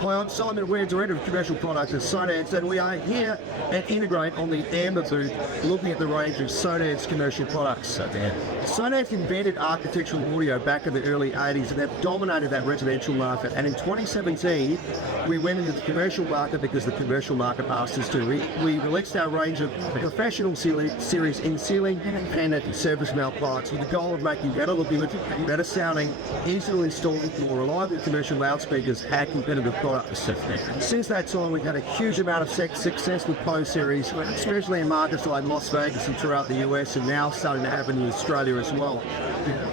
Hi, I'm Simon. We're Director of Commercial Products at Sonance, and we are here at Integrate on the AVer booth, looking at the range of Sonance commercial products. Sonance invented architectural audio back in the early 80s, and they've dominated that residential market. And in 2017, we went into the commercial market because the commercial market asked us to. We released our range of professional series in ceiling and surface mount products with the goal of making better looking, better sounding, easier to install, more reliable commercial loudspeakers at competitive products. Since that time, we've had a huge amount of success with Pro Series, especially in markets like Las Vegas and throughout the US, and now starting to happen in Australia as well.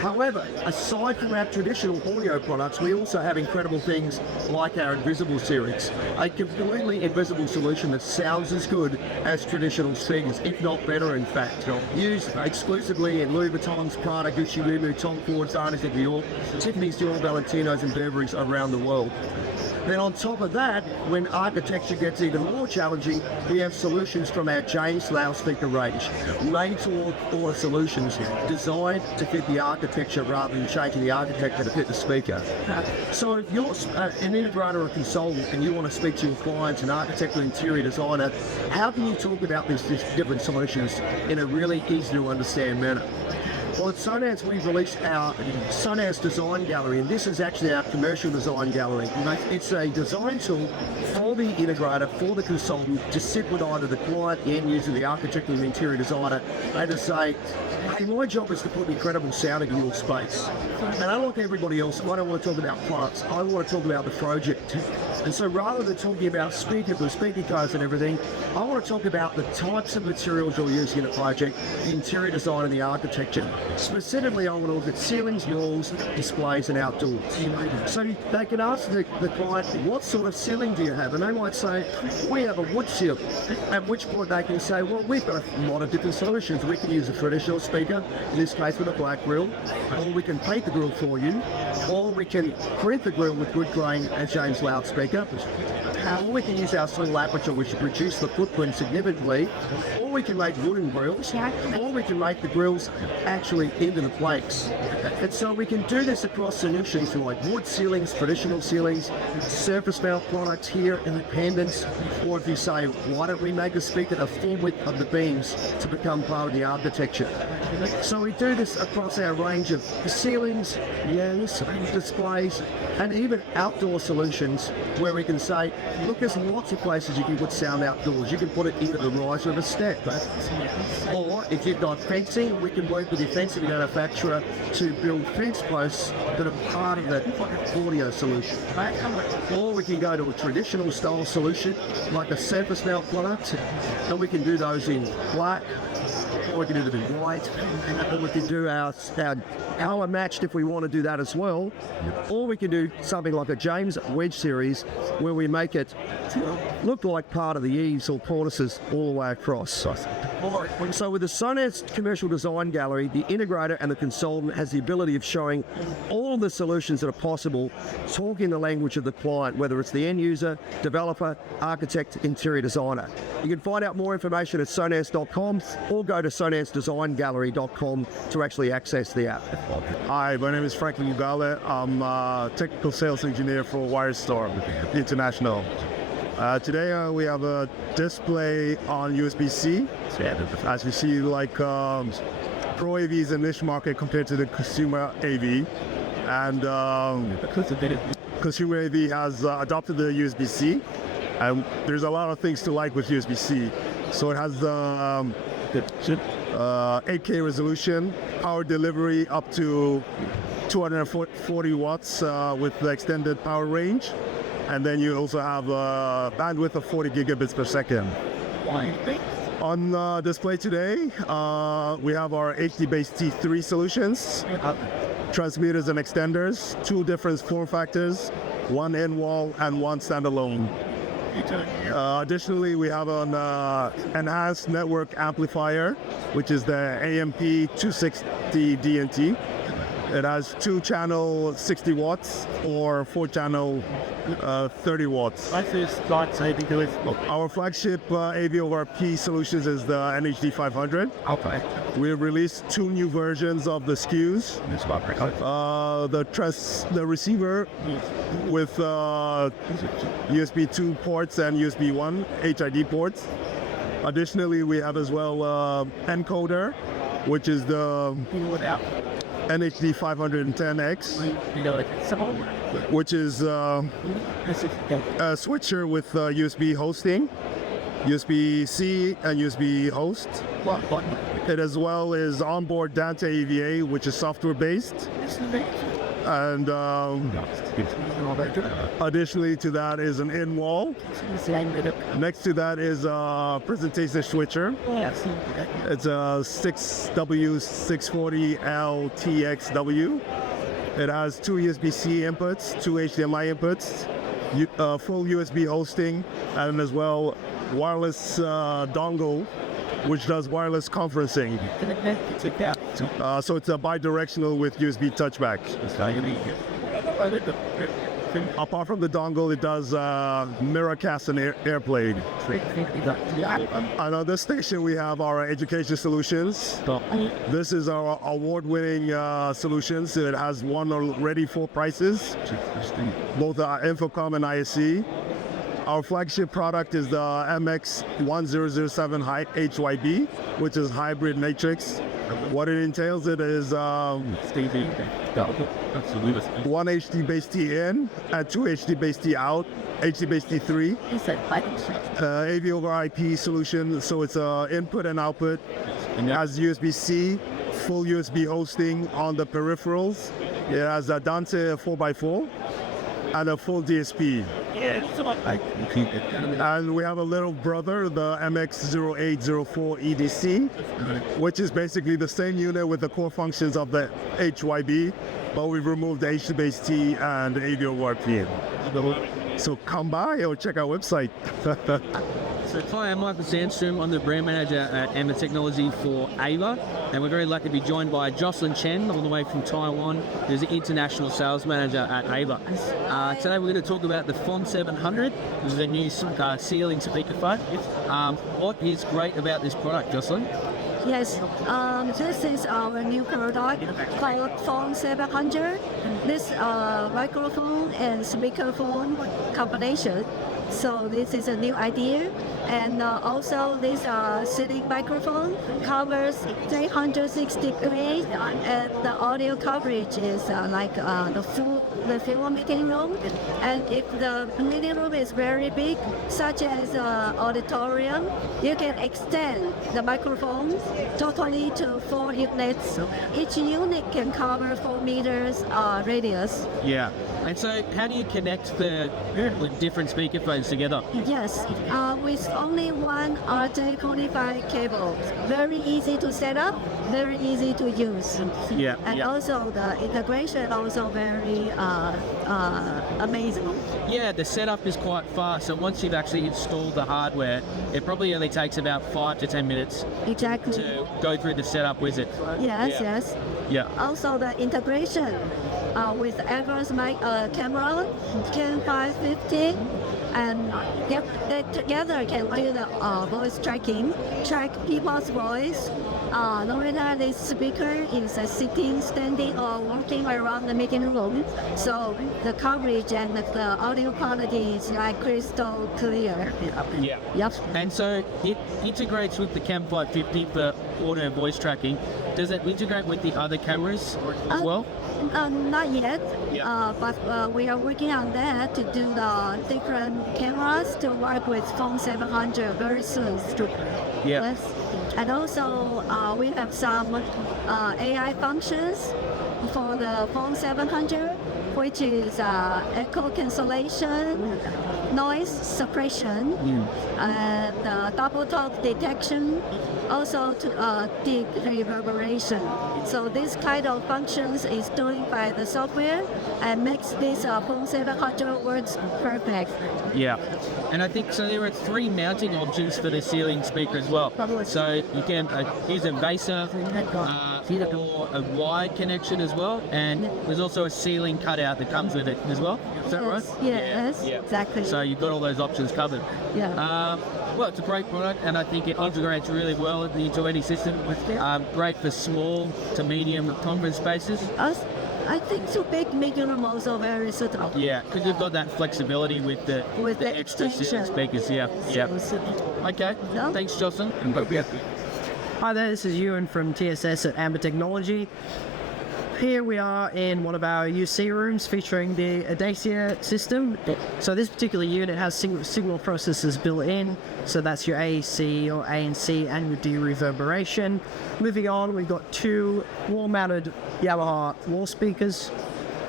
However, aside from our traditional audio products, we also have incredible things like our Invisible series, a completely invisible solution that sounds as good as traditional speakers, if not better in fact. Used exclusively in Louis Vuitton's, Prada, Gucci, Miu, Tom Ford, Sonance in New York, Tiffany's, Dior, Valentino's and Burberry's around the world. Then on top of that, when architecture gets even more challenging, we have solutions from our James loudspeaker range, made-to-order solutions designed to fit the architecture rather than changing the architecture to fit the speaker. So if you're an integrator or consultant and you want to speak to your clients, an architect or interior designer, how can you talk about these different solutions in a really easy to understand manner? Well, at Sonance, we've released our Sonance Design Gallery, and this is actually our commercial design gallery. It's a design tool for the integrator, for the consultant, to sit with either the client, the end user, the architect, or the interior designer, and to say, hey, my job is to put incredible sound in your space. And unlike everybody else, I don't want to talk about products, I want to talk about the project. And so rather than talking about speakers and speaker codes and everything, I want to talk about the types of materials you're using in a project, the interior design and the architecture. Specifically, I want to look at ceilings, walls, displays and outdoors. So they can ask the client, what sort of ceiling do you have? And they might say, we have a wood ceiling. At which point they can say, well, we've got a lot of different solutions. We can use a traditional speaker, in this case with a black grill, or we can paint the grill for you, or we can print the grill with wood grain and James loudspeaker, or we can use our swivel aperture, which will reduce the footprint significantly, or we can make wooden grills, or we can make the grills actually into the plates. And so we can do this across solutions like wood ceilings, traditional ceilings, surface mount products here, independents, or if you say, why don't we make a speaker the full width of the beams to become part of the architecture? So we do this across our range of ceilings, yes, displays, and even outdoor solutions where we can say, look, there's lots of places you can put sound outdoors. You can put it into the riser of a step. Or if you've got fencing, we can work with your fencing manufacturer to build fence posts that are part of that audio solution. Or we can go to a traditional style solution like a surface mount product, and we can do those in black, or we can do them in white, or we can do our color matched if we want to do that as well, or we can do something like a James Wedge series where we make it look like part of the eaves or cornices all the way across. So with the Sonance Commercial Design Gallery, the integrator and the consultant has the ability of showing all the solutions that are possible, talking the language of the client, whether it's the end user, developer, architect, interior designer. You can find out more information at sonance.com or go to sonancedesigngallery.com to actually access the app. Hi, my name is Franklin Ugale. I'm a technical sales engineer for WyreStorm International. Today we have a display on USB-C. As you see, like Pro AV is a niche market compared to the consumer AV, and consumer AV has adopted the USB-C, and there's a lot of things to like with USB-C. So it has 8K resolution, power delivery up to 240 watts with the extended power range. And then you also have a bandwidth of 40 gigabits per second. On display today, we have our HD-based T3 solutions, transmitters and extenders, 2 different form factors, one in-wall and one standalone. Additionally, we have an enhanced network amplifier, which is the AMP 260 DNT. It has 2-channel 60 watts or 4-channel 30 watts. Our flagship AVer P solutions is the NHD500. Okay. We have released 2 new versions of the SKUs. The receiver with USB 2 ports and USB 1 HID ports. Additionally, we have as well encoder, which is the NHD 510X, which is a switcher with USB hosting, USB-C and USB host. It as well is onboard data AVA, which is software-based. And additionally to that is an in-wall. Next to that is a presentation switcher. It's a 6W640LTXW. It has 2 USB-C inputs, 2 HDMI inputs, full USB hosting, and as well wireless dongle, which does wireless conferencing. So it's a bi-directional with USB touchback. Apart from the dongle, it does Miracast and AirPlay. And on this station, we have our education solutions. This is our award-winning solutions. It has won already 4 prizes, both Infocom and ISC. Our flagship product is the MX1007 HYB, which is hybrid matrix. What it entails, it is 1 HD base T in and 2 HD base T out, HD base T3. AVer IP solution, so it's input and output. It has USB-C, full USB hosting on the peripherals. It has a Dante 4x4 and a full DSP. And we have a little brother, the MX0804 EDC, which is basically the same unit with the core functions of the HYB, but we've removed the HD base T and AVer P. So come by or check our website. So hi, I'm Michael Sandstrom. I'm the brand manager at AVer Technology for AVer, and we're very lucky to be joined by Jocelyn Chen, all the way from Taiwan, who's the international sales manager at AVer. Today we're going to talk about the FON 700, which is a new ceiling speakerphone. What is great about this product, Jocelyn? Yes, this is our new product called FON 700. This microphone and speakerphone combination. So this is a new idea, and also this ceiling microphone covers 360 degrees, and the audio coverage is like the full meeting room. And if the meeting room is very big, such as auditorium, you can extend the microphone totally to 4 units. Each unit can cover 4 meters radius. Yeah. And so how do you connect the different speakerphones together? Yes, with only one RJ45 cable. Very easy to set up, very easy to use. Yeah. And also the integration also very amazing. Yeah, the setup is quite fast. So once you've actually installed the hardware, it probably only takes about 5 to 10 minutes Exactly. to go through the setup with it. Yes, yes. Yeah. Also the integration with AVer's mic camera, Gen 550, and they together can do the voice tracking, track people's voice. No matter the speaker is sitting, standing, or walking around the meeting room, so the coverage and the audio quality is like crystal clear. Yeah. Yep. And so it integrates with the Cam 550 for audio voice tracking. Does it integrate with the other cameras as well? Not yet, but we are working on that to do the different cameras to work with FON 700 very soon. Yeah. Yes. And also we have some AI functions for the FON 700, which is echo cancellation, noise suppression, and double talk detection, also to deep reverberation. So this kind of functions is doing by the software and makes this FON 700 works perfect. Yeah. And I think so there are 3 mounting options for the ceiling speaker as well. So you can use a VESA for a wide connection as well, and there's also a ceiling cutout that comes with it as well. Is that right? Yes, exactly. So you've got all those options covered. Yeah. Well, it's a great product, and I think it integrates really well into any system. Great for small to medium conference spaces. I think so big, medium, also very suitable. Yeah, because you've got that flexibility with the extra extension. speakers. Yeah. Okay. No? Thanks, Jocelyn. Hi there, this is Ewan from TSS at AVer Technology. Here we are in one of our UC rooms featuring the Audacia system. So this particular unit has signal processors built in, so that's your AEC or ANC and your de-reverberation. Moving on, we've got two wall-mounted Yamaha wall speakers,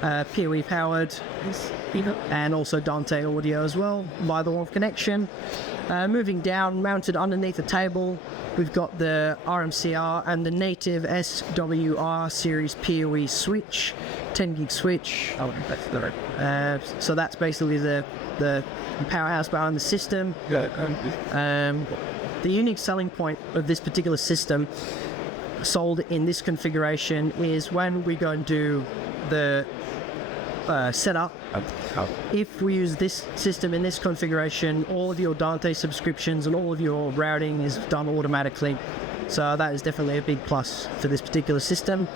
PoE powered, and also Dante audio as well by the wall connection. Moving down, mounted underneath the table, we've got the RMCR and the native SWR series PoE switch, 10 gig switch. So that's basically the powerhouse behind the system. The unique selling point of this particular system sold in this configuration is when we go and do the setup. If we use this system in this configuration, all of your Dante subscriptions and all of your routing is done automatically. So that is definitely a big plus for this particular system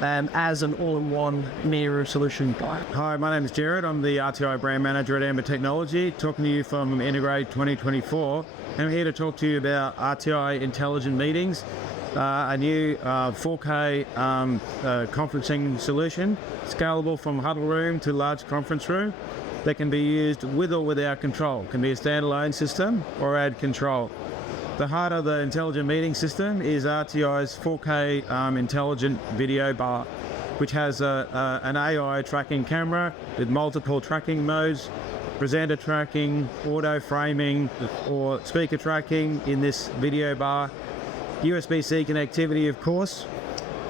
as an all-in-one media room solution. Hi, my name is Jared. I'm the RTI brand manager at AVer Technology, talking to you from Integrate 2024. And I'm here to talk to you about RTI Intelligent Meetings, a new 4K conferencing solution, scalable from huddle room to large conference room, that can be used with or without control. It can be a standalone system or add control. The heart of the intelligent meeting system is RTI's 4K intelligent video bar, which has an AI tracking camera with multiple tracking modes, presenter tracking, auto framing, or speaker tracking in this video bar. USB-C connectivity, of course,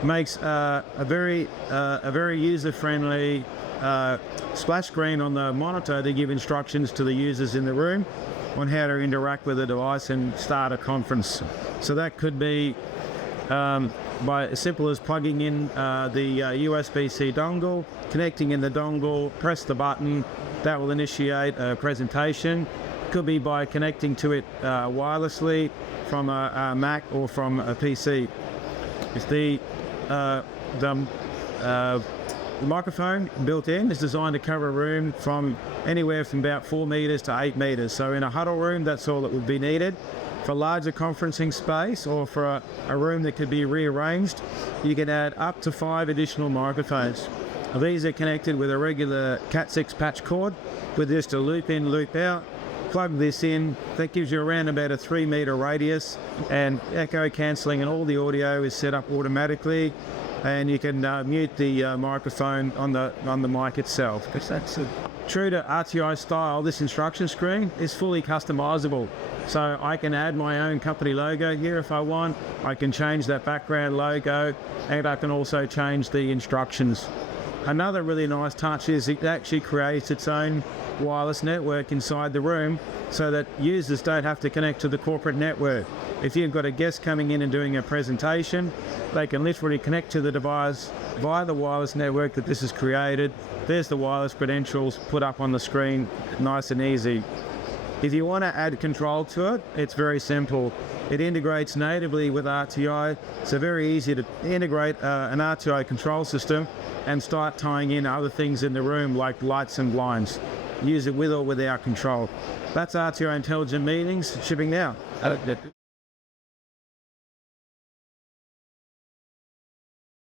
makes a very user-friendly splash screen on the monitor to give instructions to the users in the room on how to interact with the device and start a conference. So that could be by as simple as plugging in the USB-C dongle, connecting in the dongle, press the button, that will initiate a presentation. Could be by connecting to it wirelessly from a Mac or from a PC. It's the microphone built in is designed to cover a room from anywhere from about 4 meters to 8 meters. So in a huddle room, that's all that would be needed. For larger conferencing space or for a room that could be rearranged, you can add up to 5 additional microphones. These are connected with a regular Cat6 patch cord with just a loop in, loop out. Plug this in, that gives you around about a 3 meter radius, and echo cancelling and all the audio is set up automatically, and you can mute the microphone on the mic itself. True to RTI style, this instruction screen is fully customizable. So I can add my own company logo here if I want, I can change that background logo, and I can also change the instructions. Another really nice touch is it actually creates its own wireless network inside the room so that users don't have to connect to the corporate network. If you've got a guest coming in and doing a presentation, they can literally connect to the device via the wireless network that this has created. There's the wireless credentials put up on the screen, nice and easy. If you want to add control to it, it's very simple. It integrates natively with RTI, so very easy to integrate an RTI control system and start tying in other things in the room like lights and blinds. Use it with or without control. That's RTI Intelligent Meetings, shipping now.